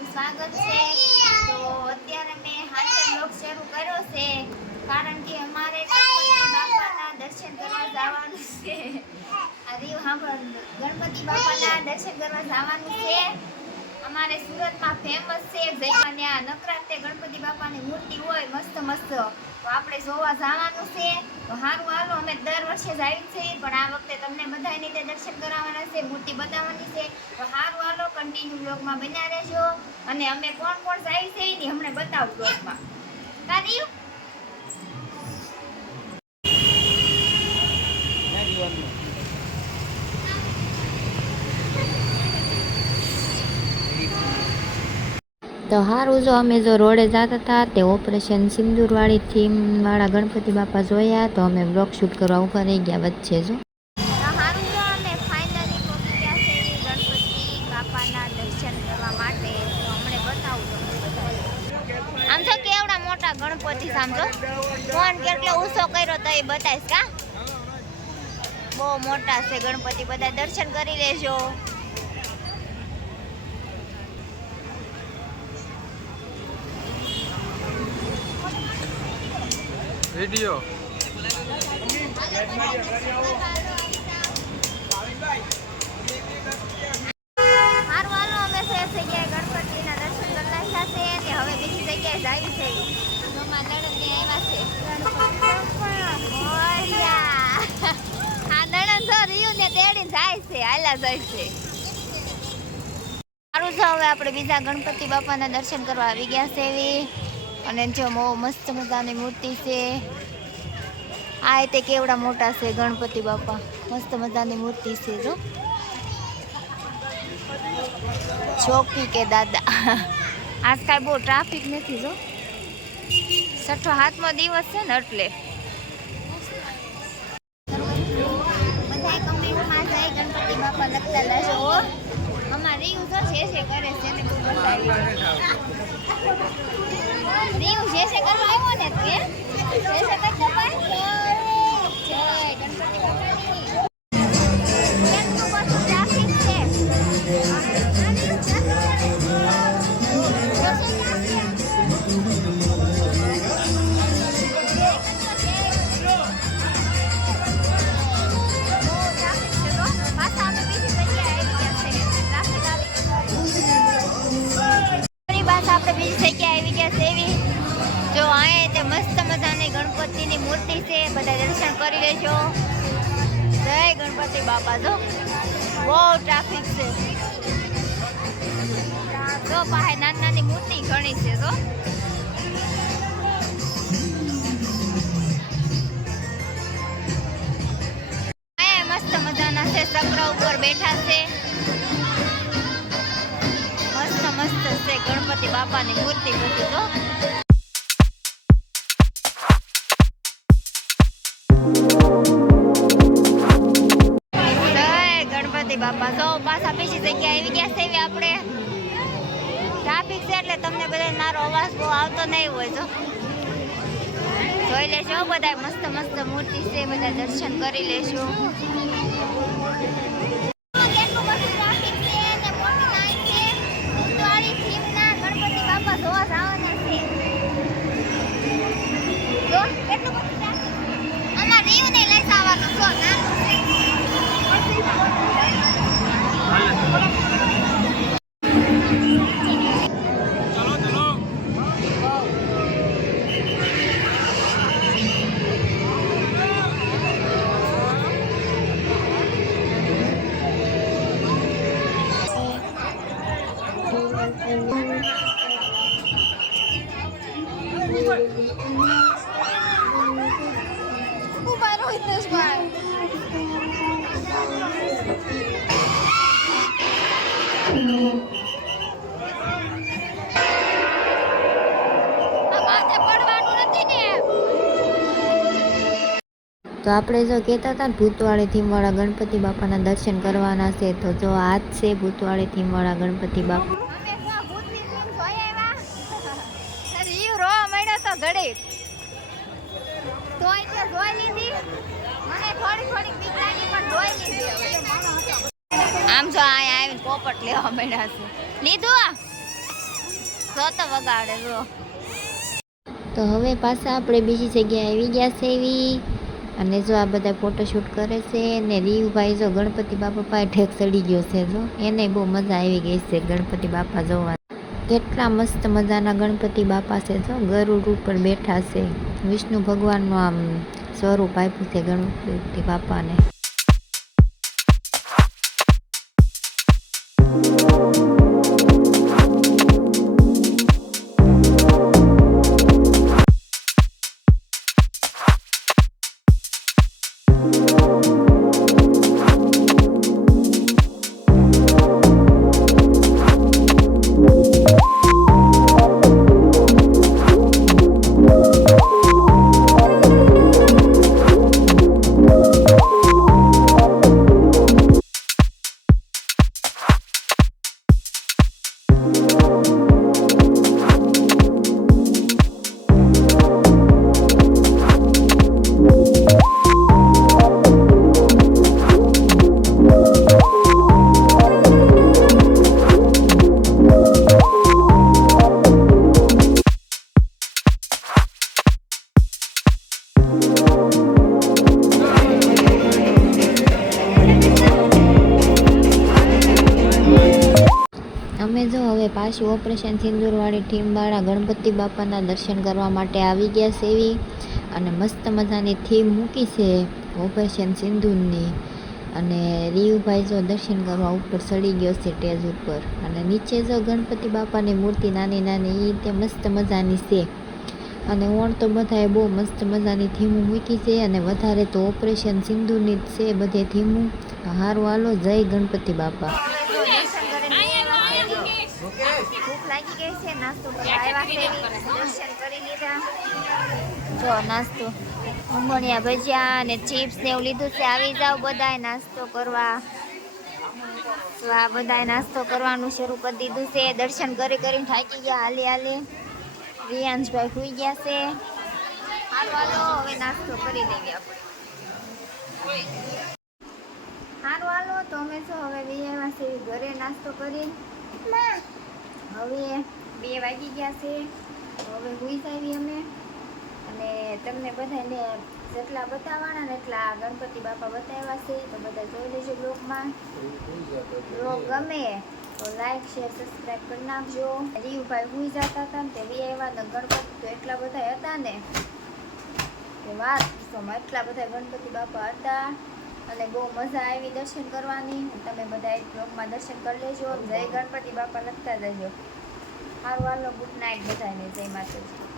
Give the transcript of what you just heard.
તમારું સ્વાગત છે। તો અત્યારે મેં હાસ્ય બ્લોગ શરૂ કર્યો છે કારણ કે અમારે ગણપતિ બાપાના દર્શન કરવા જવાનું છે। ગણપતિ બાપાના દર્શન કરવા જવાનું છે। અમારે સુરતમાં ફેમસ છે જેમાં ત્યાં નકરાતે ગણપતિ બાપાની મૂર્તિ હોય મસ્ત મસ્ત, તો આપણે જોવા જવાનું છે। તો સારું હાલો, અમે દર વર્ષે જ આવી છે પણ આ વખતે તમને બધાને તે દર્શન કરાવવાના છે, મૂર્તિ બતાવવાની છે। તો સારું હાલો, કન્ટિન્યુ બ્લોગમાં બન્યા રહેજો અને અમે કોણ કોણ જાય છે એ હમણાં બતાવું બ્લોગમાં। કાઢ્યું તો હારું, જો અમે જો રોડે જતા હતા તે ઓપરેશન સિંદૂરવાળી થીમવાળા ગણપતિ બાપા જોયા તો અમે બ્લોગ શૂટ કરવા ઊભા રહી ગયા વચ્ચે। જો સારું, જો અમે ફાઇનલી પહોંચી ગયા છે ગણપતિ બાપાના દર્શન કરવા માટે। તો હમણાં બતાવું તમને, આમ તો કેવડા મોટા ગણપતિ સમજો, ફોન કેટલો ઊંચો કર્યો તો એ બતાવીશ કા, બહુ મોટા છે ગણપતિ, બધા દર્શન કરી લેજો। वीडियो હારું હાલો, અમે છે જગ્યાએ ગણપતિના દર્શન કરી નાખ્યા છે અને હવે બીજી જગ્યાએ જાય છે। અમારા નણંદ ને આવ્યા છે, આ નણંદ જો રિયુ ને તેડીને જાય છે, હાલા જાય છે। સારું છે, હવે આપણે બીજા ગણપતિ બાપાના દર્શન કરવા આવી ગયા છે અને જો બહુ મસ્ત મજાની મૂર્તિ છે। આ તે કેવડા મોટા છે ગણપતિ બાપા, મસ્ત મજાની મૂર્તિ છે। જો ચોકી કે દાદા, આજ કાંઈ બહુ ટ્રાફિક નથી, જો 6ઠો 7મો દિવસ છે ને એટલે બધા કમેન્ટમાં જય ગણપતિ બાપા લખતા લેજો। અમારી રીવ તો છે કરે છે ને બહુ બતાવી રીવ જે છે કરવા આવ્યો ને કે જે છે કરતો પણ જય ગણપતિ બાપાની કેટલું બધું ટ્રાફિક છે। આપણે બીજી જગ્યાએ આવી ગયા છે એવી, જો અહીંયા તે મસ્ત મજાની ગણપતિની મૂર્તિ છે, બધા દર્શન કરી લેજો। જય ગણપતિ બાપા। જો બહુ ટ્રાફિક છે, જો પાસે નાની નાની મૂર્તિ ઘણી છે। જો અહીંયા મસ્ત મજાના છે, સકરા ઉપર બેઠા છે, મસ્ત મસ્ત છે ગણપતિ બાપાની મૂર્તિ બધી। તો જય ગણપતિ બાપા। તો પાછા બીજી જગ્યાએ આવી ગયા છે આપણે, ટ્રાફિક છે એટલે તમને બધા મારો અવાજ બહુ આવતો નહીં હોય। જો જોઈ લેજો, બધા મસ્ત મસ્ત મૂર્તિ છે, બધા દર્શન કરી લેજો। તો આપણે જો કહેતા હતા ને ભૂતવાળી થીમવાળા ગણપતિ બાપાના દર્શન કરવાના છે, તો જો આ જ છે ભૂતવાળી થીમવાળા ગણપતિ બાપા। આમ જો આયા આવીને પોપટ લેવા મળ્યા છે, લીધું તો વગાડે જો. તો હવે પાછા આપણે બીજી જગ્યાએ આવી ગયા છે એવી, અને જો આ બધા ફોટોશૂટ કરે છે ને રીવભાઈ જો ગણપતિ બાપા પાસે ઠેક ચડી ગયો છે. જો એને બહુ મજા આવી ગઈ છે ગણપતિ બાપા જોવા. કેટલા મસ્ત મજાના ગણપતિ બાપા છે. જો ગરુડ ઉપર બેઠા છે. વિષ્ણુ ભગવાનનું આમ સ્વરૂપ આપ્યું છે ગણપતિ બાપાને. અમે જો હવે પાછી ઓપરેશન સિંદૂરવાળી ટીમવાળા ગણપતિ બાપાના દર્શન કરવા માટે આવી ગયા છે એવી, અને મસ્ત મજાની થીમ મૂકી છે ઓપરેશન સિંદૂરની. અને રીયુભાઈ જો દર્શન કરવા ઉપર ચડી ગયો છે સ્ટેજ ઉપર, અને નીચે જો ગણપતિ બાપાની મૂર્તિ નાની નાની એ તે મસ્ત મજાની છે. અને ઓણ તો બધાએ બહુ મસ્ત મજાની થીમું મૂકી છે, અને વધારે તો ઓપરેશન સિંદૂરની જ છે બધે થીમું. હારું હાલો, જય ગણપતિ બાપા. ભૂખ લાગી ગઈ છે, નાસ્તો કરવા આવ્યા છે, દર્શન કરી લીધા. જો નાસ્તો ઉંબણિયા ભજીયા અને ચિપ્સ ને એવું લીધું છે. આવી જાવ બધાય નાસ્તો કરવા. તો આ બધાય નાસ્તો કરવાનું શરૂ કરી દીધું છે. દર્શન કરીને થાકી ગયા હાલે હાલે. રિયાંશભાઈ સુઈ ગયા છે. હાલો હાલો, હવે નાસ્તો કરી લઈએ આપણે. હાલો હાલો, તો અમે જો હવે આવ્યા છે ઘરે નાસ્તો કરી. હવે 2 વાગી ગયા છે. હવે સુઈ જાવી અમે. અને તમને બધાને જેટલા બતાવવાના ને એટલા ગણપતિ બાપા બતાવ્યા છે, તો બધા જોઈ લેજો બ્લોગમાં. બ્લોગ ગમે તો લાઈક શેર સબસ્ક્રાઈબ કરી નાખજો. રીયુભાઈ સુઈ જતા હતા ને તે આવ્યા તો ગણપતિ તો એટલા બધા હતા ને કે વાત પૂછોમાં. એટલા બધા ગણપતિ બાપા હતા અને બહુ મજા આવી દર્શન કરવાની. તમે બધા એક બ્લોગમાં દર્શન કરી લેજો. જય ગણપતિ બાપા લખતા જજો. સારું હાલો, ગુડ નાઇટ બધાને. જય માતાજી.